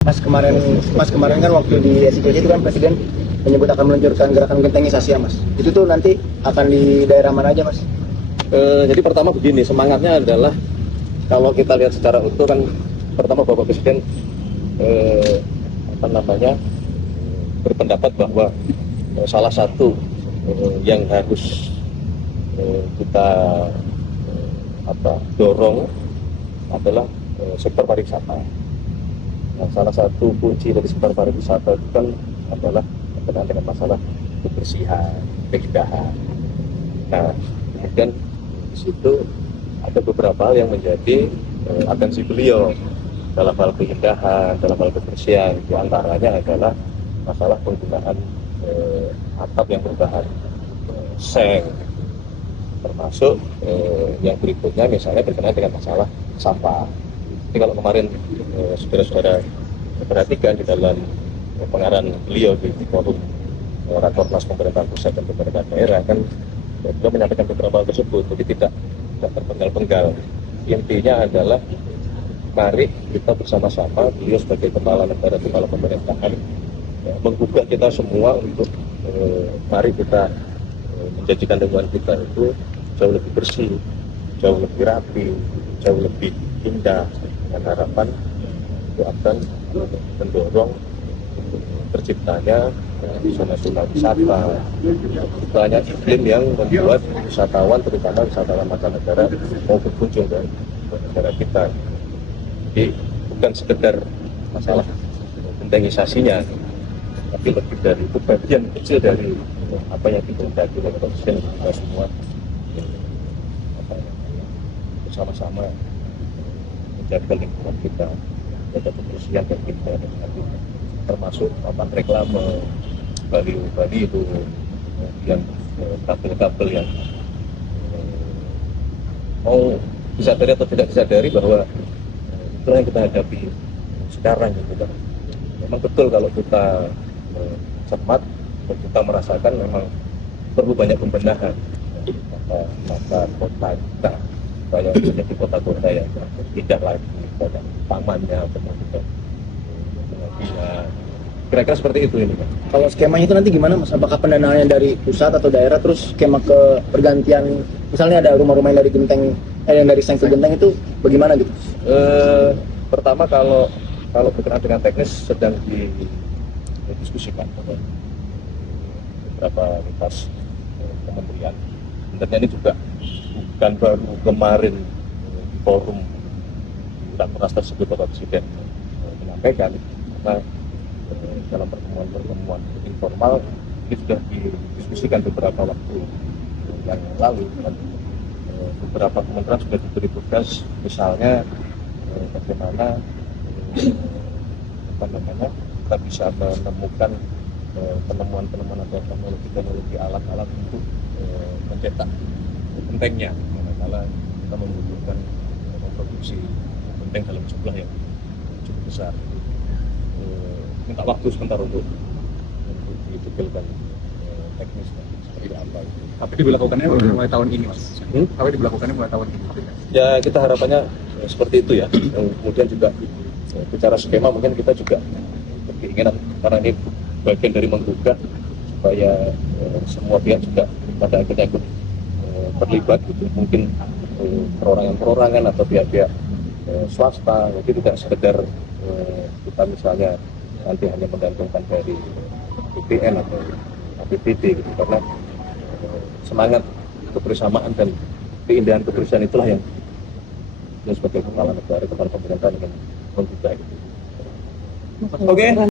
Mas kemarin kan waktu di SICC itu kan Presiden menyebut akan meluncurkan gerakan gentengisasi ya Mas. Itu tuh nanti akan di daerah mana aja Mas? Jadi pertama begini, semangatnya adalah kalau kita lihat secara utuh kan pertama Bapak Presiden berpendapat bahwa salah satu yang harus kita dorong adalah sektor pariwisata. Nah, salah satu kunci dari sektor pariwisata itu kan adalah berkaitan dengan masalah kebersihan, keindahan. Nah, kemudian di situ ada beberapa hal yang menjadi atensi beliau dalam hal keindahan, dalam hal kebersihan. Di antaranya adalah masalah penggunaan atap yang berbahan seng, termasuk yang berikutnya misalnya berkenaan dengan masalah sampah. Jadi kalau kemarin saudara-saudara perhatikan di dalam pengarahan beliau di forum Rakornas Pemerintah Pusat dan Pemerintah Daerah kan beliau menyampaikan beberapa hal tersebut, jadi tidak terpenggal-penggal. Intinya adalah mari kita bersama-sama, beliau sebagai kepala negara, kepala pemerintahan, menggugah kita semua untuk mari kita menjadikan lingkungan kita itu jauh lebih bersih, jauh lebih rapi, jauh lebih indah, dengan harapan itu akan mendorong terciptanya zona-zona wisata, banyak iklim yang membuat wisatawan, terutama wisatawan mancanegara mau berkunjung ke negara kita. Jadi bukan sekedar masalah gentengisasinya, tapi lebih dari itu bagian kecil dari apa yang dikehendaki oleh Presiden. Kita semua bersama-sama menjaga lingkungan kita, menjaga kebersihan dan kita, termasuk papan reklame, baliho itu, yang kabel-kabel yang mau disadari atau tidak disadari bahwa itulah yang kita hadapi sekarang gitu kan. Memang betul kalau kita cermat dan kita merasakan memang perlu banyak pembenahan maka kota kita supaya menjadi kota-kota yang tidak lagi banyak tamannya, kemudian kira-kira seperti itu ini Pak. Kalau skemanya itu nanti gimana Mas? Apakah pendanaannya dari pusat atau daerah, terus skema ke pergantian, misalnya ada rumah-rumah yang dari genteng, yang dari seng ke genteng itu bagaimana gitu? Pertama kalau berkenaan dengan teknis sedang didiskusikan oleh beberapa lintas kementerian. Sebenarnya ini juga bukan baru kemarin di forum Rakornas tersebut Bapak Presiden menyampaikan, karena dalam pertemuan informal ini sudah didiskusikan beberapa waktu yang lalu dan beberapa kementerian sudah diberi tugas, misalnya bagaimana kita bisa menemukan penemuan atau teknologi alat-alat untuk mencetak gentengnya, karena kita membutuhkan memproduksi genteng dalam jumlah yang cukup besar. Minta waktu sebentar untuk didetailkan teknisnya seperti apa. Tapi diberlakukannya mulai tahun ini Mas. Tapi diberlakukannya mulai tahun ini. Ya kita harapannya seperti itu ya. Kemudian juga bicara skema mungkin kita juga berkeinginan, karena ini bagian dari menggugah supaya semua pihak juga pada akhirnya ikut terlibat gitu. Mungkin perorangan atau pihak-pihak swasta, jadi tidak sekedar kita misalnya nanti hanya menggantungkan dari BPN atau APBD gitu, karena semangat kebersamaan dan keindahan kebersihan itulah yang sebagai kepala negara, kepala pemerintahan ingin menggugah gitu. Oke.